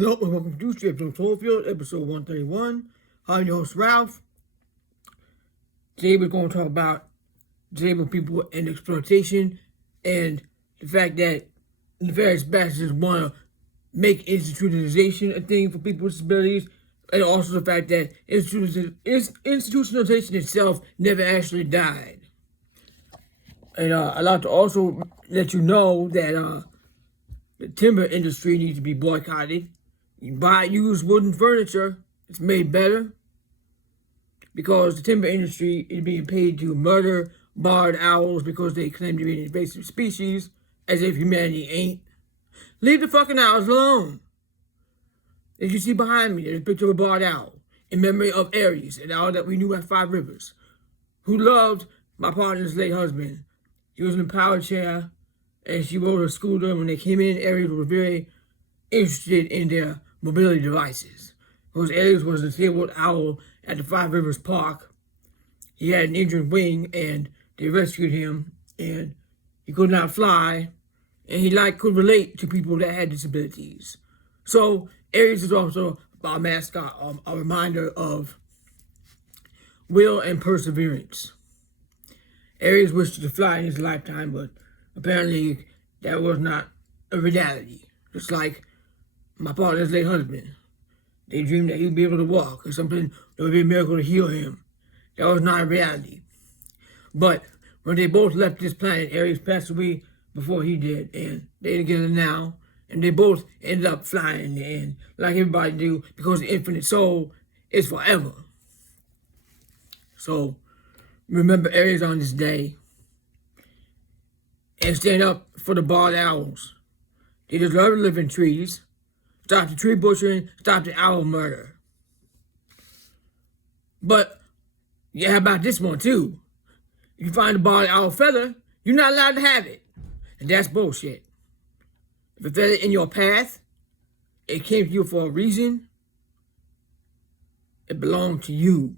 Hello and welcome to Strips on Cloverfield, episode 131. I'm your host, Ralph. Today we're going to talk about disabled people and exploitation and the fact that the various bastards want to make institutionalization a thing for people with disabilities, and also the fact that institutionalization itself never actually died. And I'd like to also let you know that the timber industry needs to be boycotted. You buy used wooden furniture, it's made better, because the timber industry is being paid to murder barred owls because they claim to be an invasive species, as if humanity ain't. Leave the fucking owls alone. As you see behind me, there's a picture of a barred owl in memory of Aries, an owl that we knew at Five Rivers, who loved my partner's late husband. He was in a power chair, and she rode a scooter. When they came in, Aries was very interested in their mobility devices. Because Aries was a disabled owl at the Five Rivers Park. He had an injured wing, and they rescued him, and he could not fly, and he could relate to people that had disabilities. So Aries is also our mascot, a reminder of will and perseverance. Aries wished to fly in his lifetime, but apparently that was not a reality. Just like my partner's late husband. They dreamed that he'd be able to walk or something that would be a miracle to heal him. That was not a reality. But when they both left this planet, Aries passed away before he did, and they're together now, and they both ended up flying in the end, like everybody do, because the infinite soul is forever. So remember Aries on this day, and stand up for the barred owls. They deserve to live in trees. Stop the tree butchering, stop the owl murder. But, yeah, how about this one too? If you find a barred owl feather, you're not allowed to have it. And that's bullshit. If a feather in your path, it came to you for a reason, it belonged to you.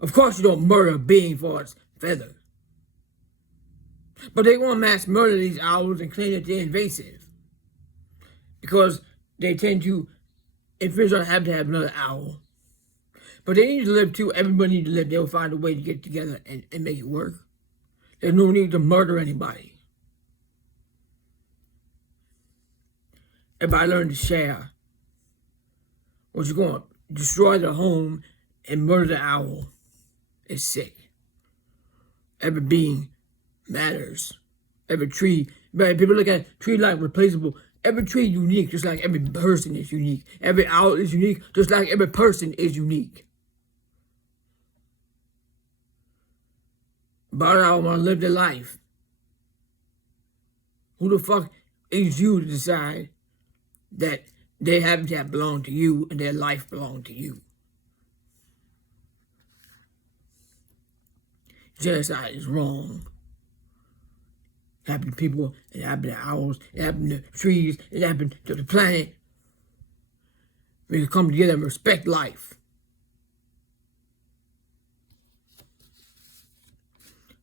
Of course you don't murder a being for its feather. But they want to mass murder these owls and claim that they're invasive, because they tend to infringe on the habitat of another owl. But they need to live too. Everybody needs to live. They'll find a way to get together and make it work. There's no need to murder anybody. Everybody learn to share. Or you're going to destroy the home and murder the owl. It's sick. Every being matters. Every tree. People look at tree like replaceable. Every tree is unique, just like every person is unique. Every owl is unique, just like every person is unique. Barred owl want to live their life. Who the fuck is you to decide that their habitat belong to you and their life belong to you? Genocide is wrong. It happened to people, it happened to owls, it happened to trees, it happened to the planet. We can come together and respect life.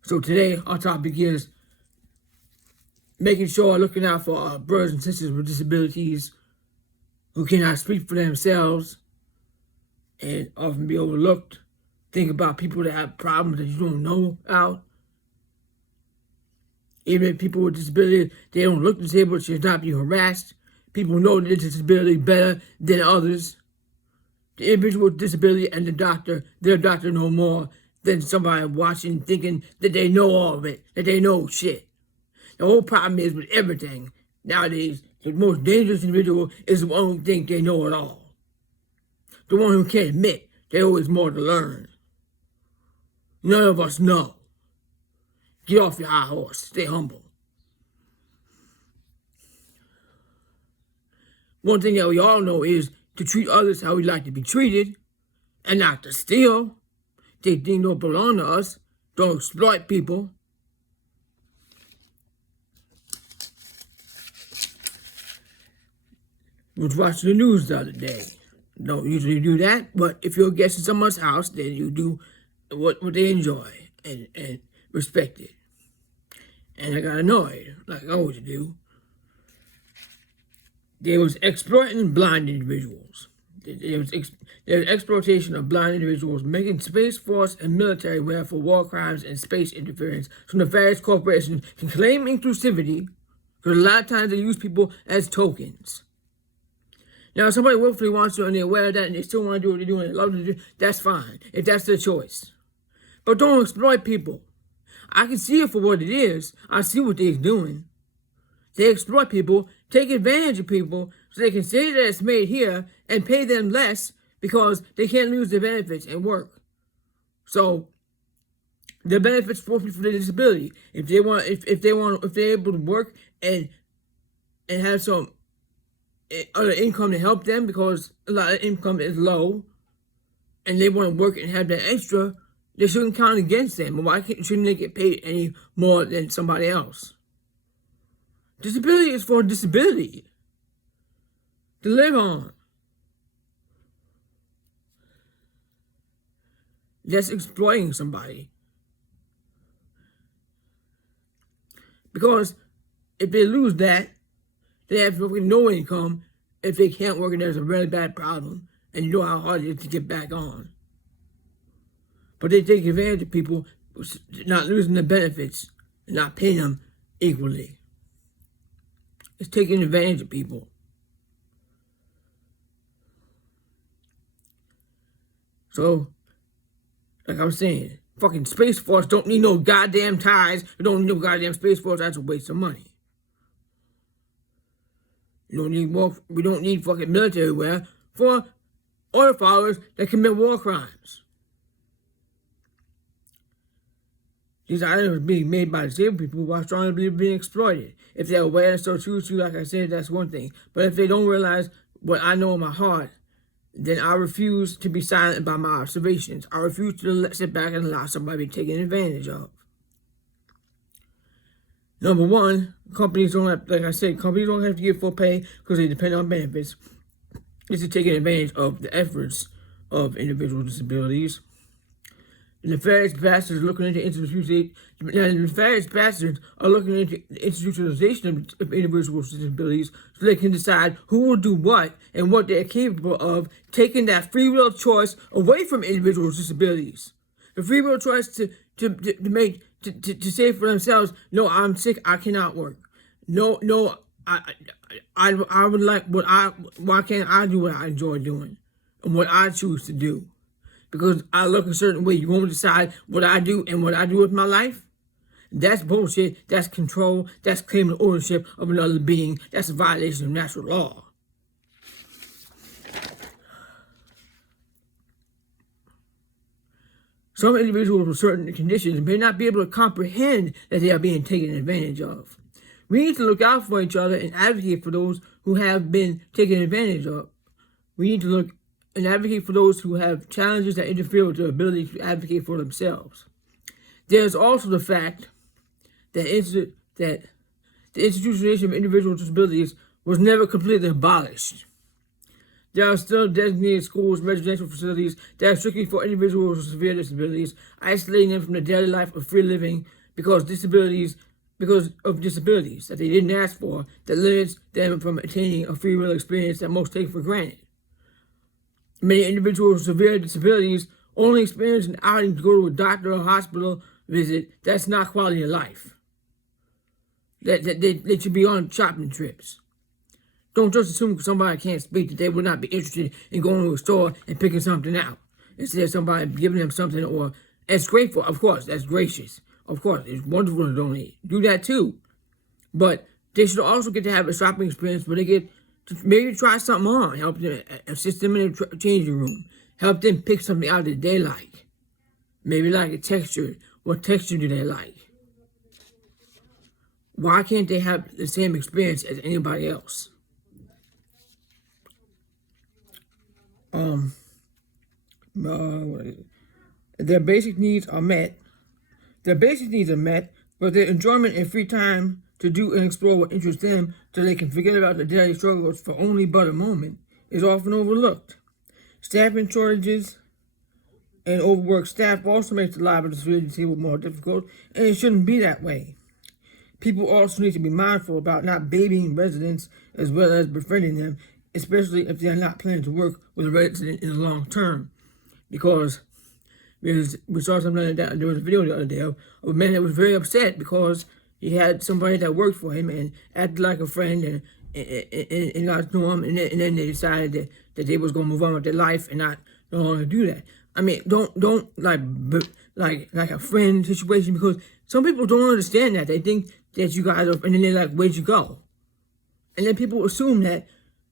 So today, our topic is making sure, looking out for our brothers and sisters with disabilities who cannot speak for themselves and often be overlooked. Think about people that have problems that you don't know about. Even if people with disabilities, they don't look disabled, should not be harassed. People know their disability better than others. The individual with disability and their doctor know more than somebody watching thinking that they know all of it, that they know shit. The whole problem is with everything nowadays, the most dangerous individual is the one who thinks they know it all. The one who can't admit there's always more to learn. None of us know. Get off your high horse. Stay humble. One thing that we all know is to treat others how we like to be treated, and not to steal. Take things don't belong to us. Don't exploit people. I was watching the news the other day. Don't usually do that, but if you're a guest in someone's house, then you do what they enjoy and respect it. And I got annoyed, like I always do. There was exploiting blind individuals. There was exploitation of blind individuals, making Space Force and military wear for war crimes and space interference so nefarious corporations can claim inclusivity, because a lot of times they use people as tokens. Now, if somebody willfully wants to and they're aware of that and they still want to do what they're doing and they love to do, that's fine, if that's their choice. But don't exploit people. I can see it for what it is. I see what they're doing. They exploit people, take advantage of people, so they can say that it's made here and pay them less because they can't lose their benefits and work. So the benefits for people with disability, if they're able to work and have some other income to help them, because a lot of income is low, and they want to work and have that extra, they shouldn't count against them. Why shouldn't they get paid any more than somebody else? Disability is for disability, to live on. That's exploiting somebody. Because if they lose that, they have no income. If they can't work, and there's a really bad problem, and you know how hard it is to get back on. But they take advantage of people not losing their benefits and not paying them equally. It's taking advantage of people. So, like I was saying, fucking Space Force don't need no goddamn ties. They don't need no goddamn Space Force. That's a waste of money. We don't need fucking military wear for order followers that commit war crimes. These items are being made by disabled people while strongly being exploited. If they're aware and so choose to, like I said, that's one thing. But if they don't realize what I know in my heart, then I refuse to be silent about my observations. I refuse to sit back and allow somebody to be taken advantage of. Number one, companies don't have, like I said, companies don't have to give full pay because they depend on benefits. This is taking advantage of the efforts of individuals with disabilities. The nefarious bastards are looking into the institutionalization of individuals with disabilities so they can decide who will do what and what they're capable of, taking that free will choice away from individuals with disabilities. The free will choice to say for themselves, no, I'm sick, I cannot work. No, I would like why can't I do what I enjoy doing and what I choose to do? Because I look a certain way. You want to decide what I do and what I do with my life? That's bullshit. That's control. That's claiming ownership of another being. That's a violation of natural law. Some individuals with certain conditions may not be able to comprehend that they are being taken advantage of. We need to look out for each other and advocate for those who have been taken advantage of. We need to look and advocate for those who have challenges that interfere with their ability to advocate for themselves. There's also the fact that the institutionalization of individual disabilities was never completely abolished. There are still designated schools, residential facilities that are strictly for individuals with severe disabilities, isolating them from the daily life of free living because of disabilities that they didn't ask for, that limits them from attaining a free will experience that most take for granted. Many individuals with severe disabilities only experience an outing to go to a doctor or hospital visit. That's not quality of life. They should be on shopping trips. Don't just assume somebody can't speak that they would not be interested in going to a store and picking something out instead of somebody giving them something, or it's grateful. Of course, that's gracious. Of course, it's wonderful to donate. Do that too. But they should also get to have a shopping experience where they get to maybe try something on, help them, assist them in the changing room, help them pick something out that they like. Maybe like a texture. What texture do they like? Why can't they have the same experience as anybody else? Their basic needs are met. But their enjoyment and free time to do and explore what interests them so they can forget about the daily struggles for only but a moment is often overlooked. Staffing shortages and overworked staff also makes the life of the disability disabled more difficult, and it shouldn't be that way. people also need to be mindful about not babying residents as well as befriending them, especially if they're not planning to work with a resident in the long term. Because we saw something like that. There was a video the other day of a man that was very upset because he had somebody that worked for him and acted like a friend and got to know him, and then they decided that they was going to move on with their life and not no longer do that. I mean, don't like a friend situation, because some people don't understand that. They think that you guys are, and then they're like, where'd you go? And then people assume that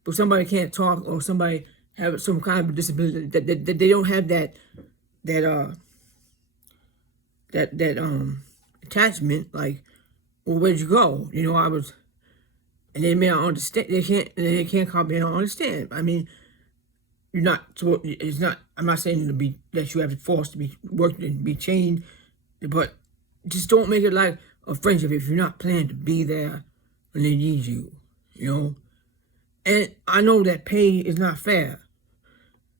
if somebody can't talk or somebody have some kind of disability, that they don't have that attachment, like, well, where'd you go? You know, I was, and they may not understand, they can't comprehend or understand. I mean, you're not, it's not, I'm not saying that you have to force to be worked and be chained, but just don't make it like a friendship if you're not planning to be there when they need you, you know? And I know that pay is not fair.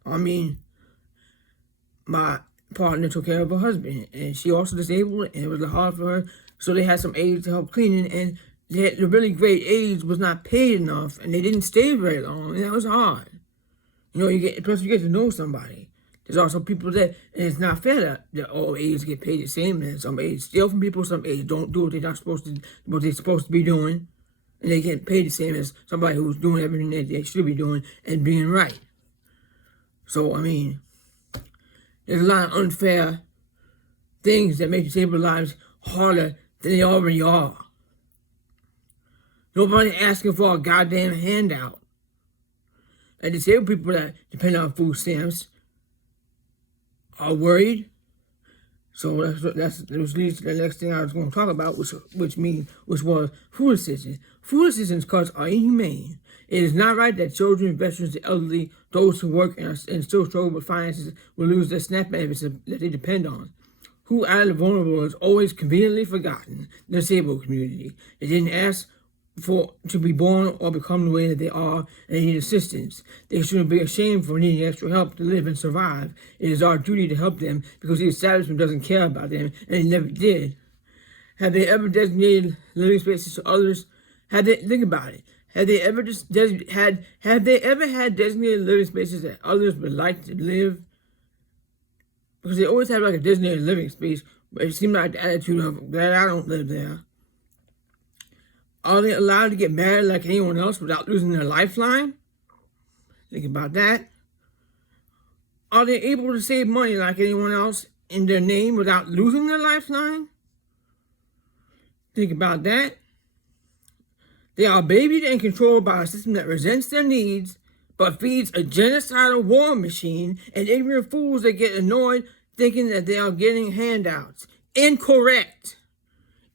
I mean, my partner took care of her husband, and she also disabled, and it was hard for her, so they had some aides to help cleaning, and the really great aides was not paid enough, and they didn't stay very long, and that was hard. You know, plus you get to know somebody. There's also people that, and it's not fair that all aides get paid the same, and some aides steal from people, some aides don't do what they're supposed to be doing, and they get paid the same as somebody who's doing everything that they should be doing and being right. So, I mean, there's a lot of unfair things that make disabled lives harder than they already are. Nobody asking for a goddamn handout. And disabled people that depend on food stamps are worried. So which leads to the next thing I was going to talk about, which was food assistance. Food assistance cuts are inhumane. It is not right that children, veterans, the elderly, those who work and still struggle with finances will lose their SNAP benefits that they depend on. Who out of the vulnerable is always conveniently forgotten? The disabled community. They didn't ask to be born or become the way that they are, and they need assistance. They shouldn't be ashamed for needing extra help to live and survive. It is our duty to help them because the establishment doesn't care about them, and it never did. Have they ever designated living spaces to others? Think about it. Have they ever had designated living spaces that others would like to live? Because they always have like a designated living space, but it seems like the attitude of, glad I don't live there. Are they allowed to get married like anyone else without losing their lifeline? Think about that. Are they able to save money like anyone else in their name without losing their lifeline? Think about that. They are babied and controlled by a system that resents their needs, but feeds a genocidal war machine and ignorant fools that get annoyed thinking that they are getting handouts. Incorrect.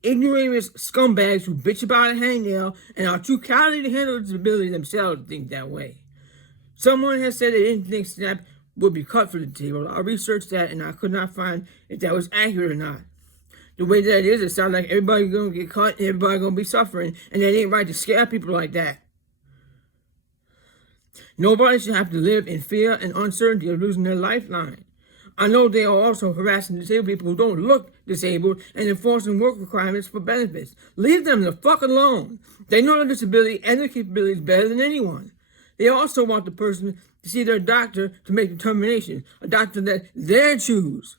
Ignoramus scumbags who bitch about a hangnail and are too cowardly to handle disability themselves think that way. Someone has said they didn't think SNAP would be cut for the table. I researched that and I could not find if that was accurate or not. The way that it is, it sounds like everybody's going to get cut and everybody's going to be suffering, and it ain't right to scare people like that. Nobody should have to live in fear and uncertainty of losing their lifeline. I know they are also harassing disabled people who don't look disabled and enforcing work requirements for benefits. Leave them the fuck alone. They know their disability and their capabilities better than anyone. They also want the person to see their doctor to make determinations, a doctor that they choose.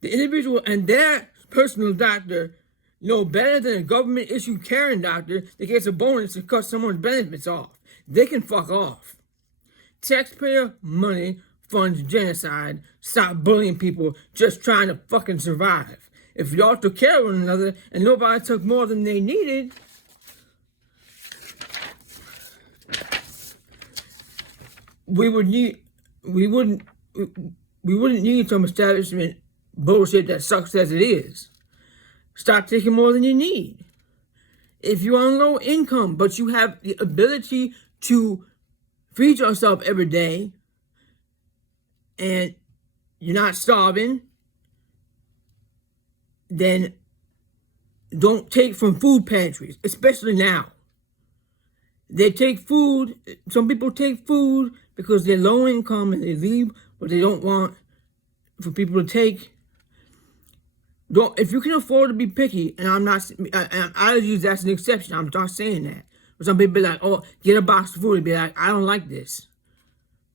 The individual and their personal doctor know better than a government-issued caring doctor that gets a bonus to cut someone's benefits off. They can fuck off. Taxpayer money funds genocide. Stop bullying people just trying to fucking survive. If y'all took care of one another and nobody took more than they needed, we wouldn't need some establishment bullshit that sucks as it is. Stop taking more than you need. If you're on low income, but you have the ability to feed yourself every day, and you're not starving, then don't take from food pantries, especially now. They take food, some people take food because they're low income and they leave what they don't want for people to take. Don't, if you can afford to be picky, and I'm not, I use that's an exception. I'm not saying that. But some people be like, oh, get a box of food and be like, I don't like this.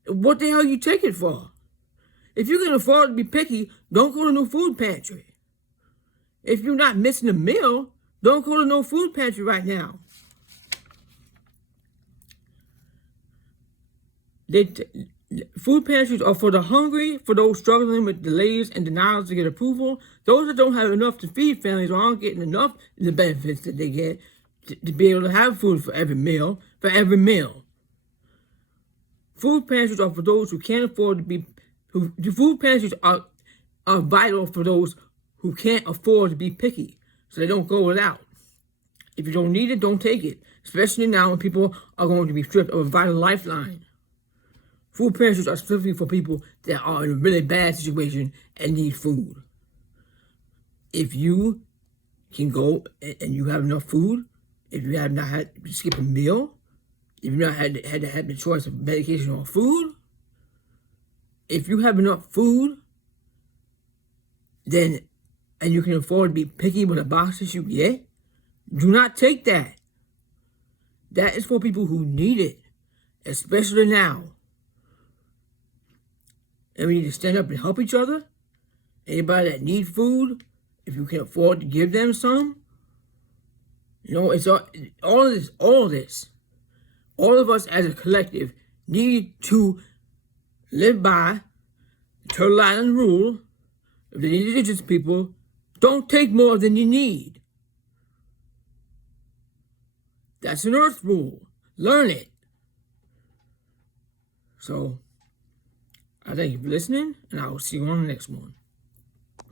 What the hell you take it for? If you can afford to be picky, don't go to no food pantry. If you're not missing a meal, don't go to no food pantry right now. Food pantries are for the hungry, for those struggling with delays and denials to get approval, those that don't have enough to feed families or aren't getting enough of the benefits that they get to be able to have food for every meal, Food pantries are for those who can't afford to be, food pantries are vital for those who can't afford to be picky, so they don't go without. If you don't need it, don't take it, especially now when people are going to be stripped of a vital lifeline. Food pantries are specifically for people that are in a really bad situation and need food. If you can go and you have enough food, if you have not had to skip a meal, if you've not had to have the choice of medication or food, if you have enough food, then, and you can afford to be picky with the boxes you get, do not take that. That is for people who need it, especially now. And we need to stand up and help each other. Anybody that needs food, if you can afford to give them some, it's all of this. All of us as a collective need to live by the Turtle Island rule of the indigenous people. Don't take more than you need. That's an earth rule. Learn it. So, I thank you for listening, and I will see you on the next one.